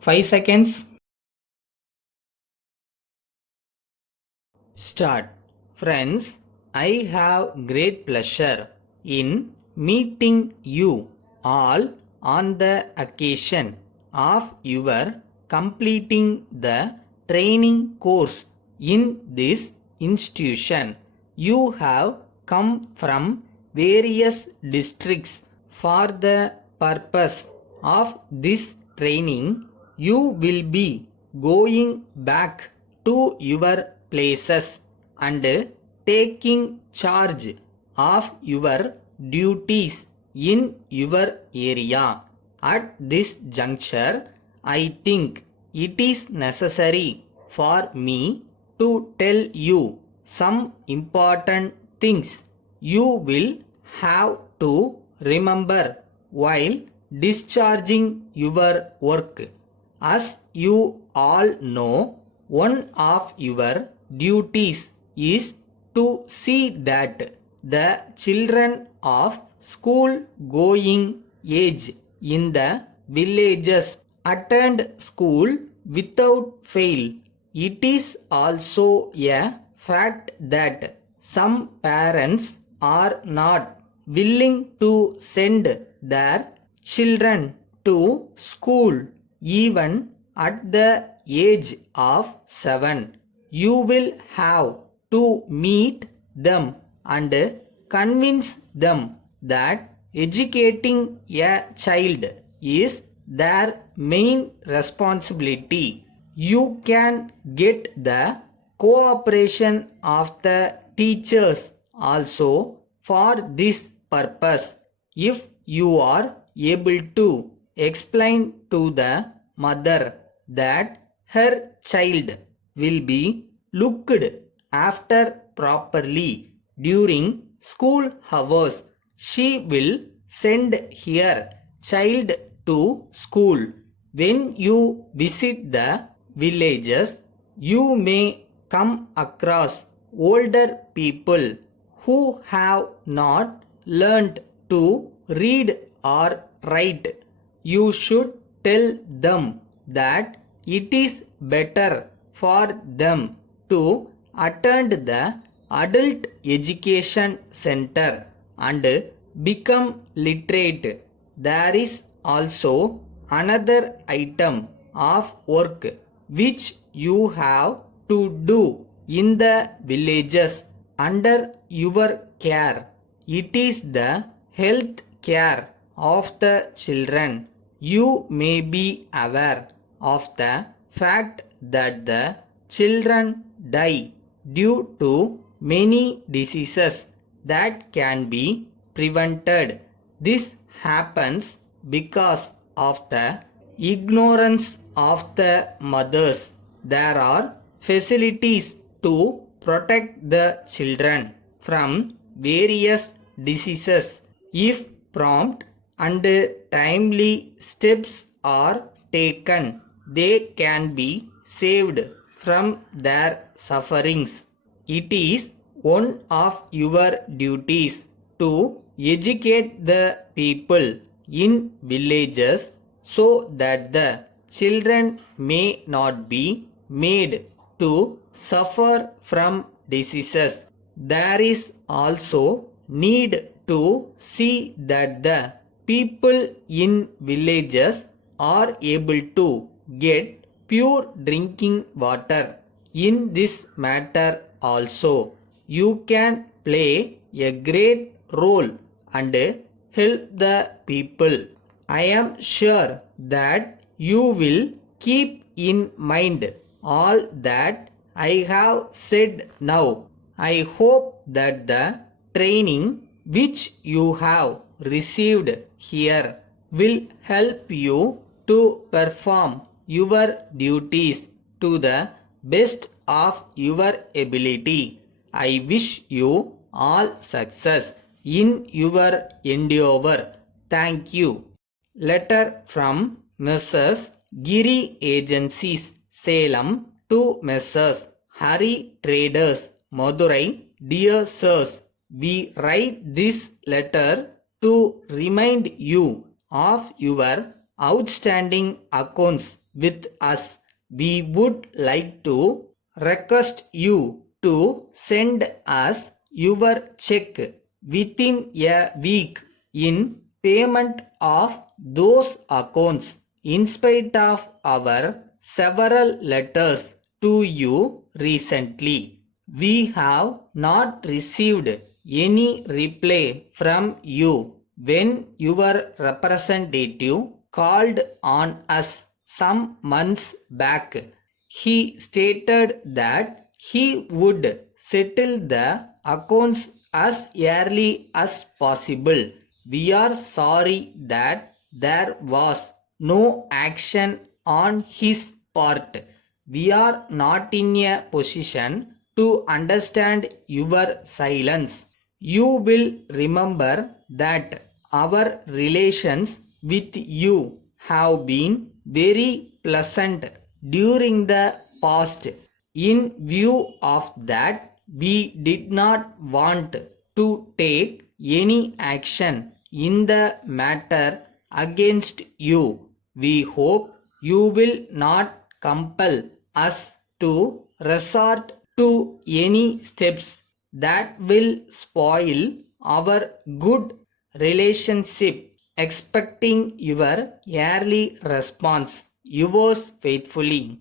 5 seconds. Start. Friends, I have great pleasure in meeting you all on the occasion of your completing the training course in this institution. You have come from various districts for the purpose of this training. You will be going back to your places and taking charge of your duties in your area. At this juncture, I think it is necessary for me to tell you some important things you will have to remember while discharging your work. As you all know, one of your duties is to see that the children of school going age in the villages attend school without fail. It is also a fact that some parents are not willing to send their children to school even at the age of 7. You will have to meet them and convince them that educating a child is their main responsibility. You can get the cooperation of the teachers also for this purpose if you are able to explain to the mother that her child will be looked after properly during school hours. She will send her child to school. When you visit the villages, you may come across older people who have not learnt to read or write. You should tell them that it is better for them to attend the adult education center and become literate. There is also another item of work which you have to do in the villages under your care. It is the health care of the children. You may be aware of the fact that the children die due to many diseases that can be prevented. This happens because of the ignorance of the mothers. There are facilities to protect the children from various diseases if prompt and timely steps are taken. They can be saved from their sufferings. It is one of your duties to educate the people in villages so that the children may not be made to suffer from diseases. There is also need to see that the people in villages are able to get pure drinking water. In this matter also, you can play a great role and help the people. I am sure that you will keep in mind all that I have said now. I hope that the training which you have received here will help you to perform your duties to the best of your ability. I wish you all success in your endeavor. Thank you. Letter from Messrs. Giri Agencies, Salem to Messrs. Hari Traders, Madurai. Dear Sirs, we write this letter to remind you of your outstanding accounts with us. We would like to request you to send us your check within a week in payment of those accounts. In spite of our several letters to you recently, we have not received any reply from you when your representative called on us some months back. He stated that he would settle the accounts as early as possible. We are sorry that there was no action on his part. We are not in a position to understand your silence. You will remember that our relations with you have been very pleasant during the past. In view of that, we did not want to take any action in the matter against you. We hope you will not compel us to resort to any steps that will spoil our good relationship. Expecting your early response. Yours faithfully.